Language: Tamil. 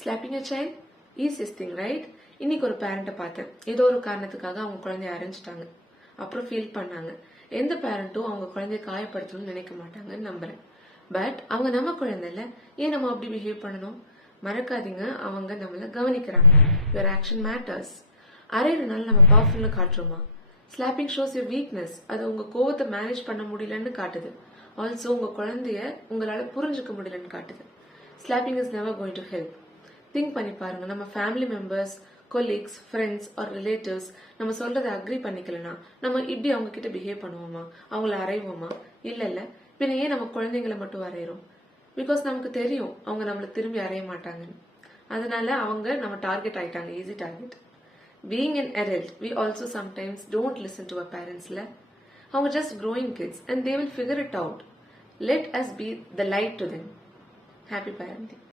Slapping a child? Easiest thing, right? இன்னைக்கு ஒரு பேரண்ட்டை பார்த்தேன். ஏதோ ஒரு காரணத்துக்காக அவங்க குழந்தைய அரைஞ்சிட்டாங்க. அப்புறம் ஃபீல் பண்ணாங்க. எந்த பேரண்ட்டும் அவங்க குழந்தைய காயப்படுத்தணும்னு நினைக்க மாட்டாங்கன்னு நம்புறேன். பட் அவங்க நம்ம குழந்தை இல்ல, ஏன் நம்ம அப்படி பிஹேவ் பண்ணணும்? மறக்காதீங்க, அவங்க நம்மள கவனிக்கிறாங்க. Your action matters. அரைறனால நம்ம பவர்ஃபுல்னு காட்டுறோமா? Slapping shows your weakness. அது உங்க கோவத்தை மேனேஜ் பண்ண முடியலன்னு காட்டுது. ஆல்சோ உங்க குழந்தைய உங்களால புரிஞ்சுக்க முடியலன்னு காட்டுது. Slapping is never going to help. Think பண்ணி பாருங்க, நம்ம family members, colleagues, friends or relatives நம்ம சொல்றதை அக்ரி பண்ணிக்கலனா நம்ம இப்படி அவங்க கிட்ட பிஹேவ் பண்ணுவோமா? அவங்கள அறைவோமா? இல்ல பின்ன ஏன் நம்ம குழந்தைங்களை மட்டும் அறையிறோம்? பிகாஸ் நமக்கு தெரியும் அவங்க நம்மள திரும்பி அறைய மாட்டாங்கன்னு. அதனால அவங்க நம்ம டார்கெட் ஆயிட்டாங்க, easy target. Being an adult, we also sometimes don't listen to our parents. அவங்க just growing kids and they will figure it out. Let us be the light to them. Happy parenting.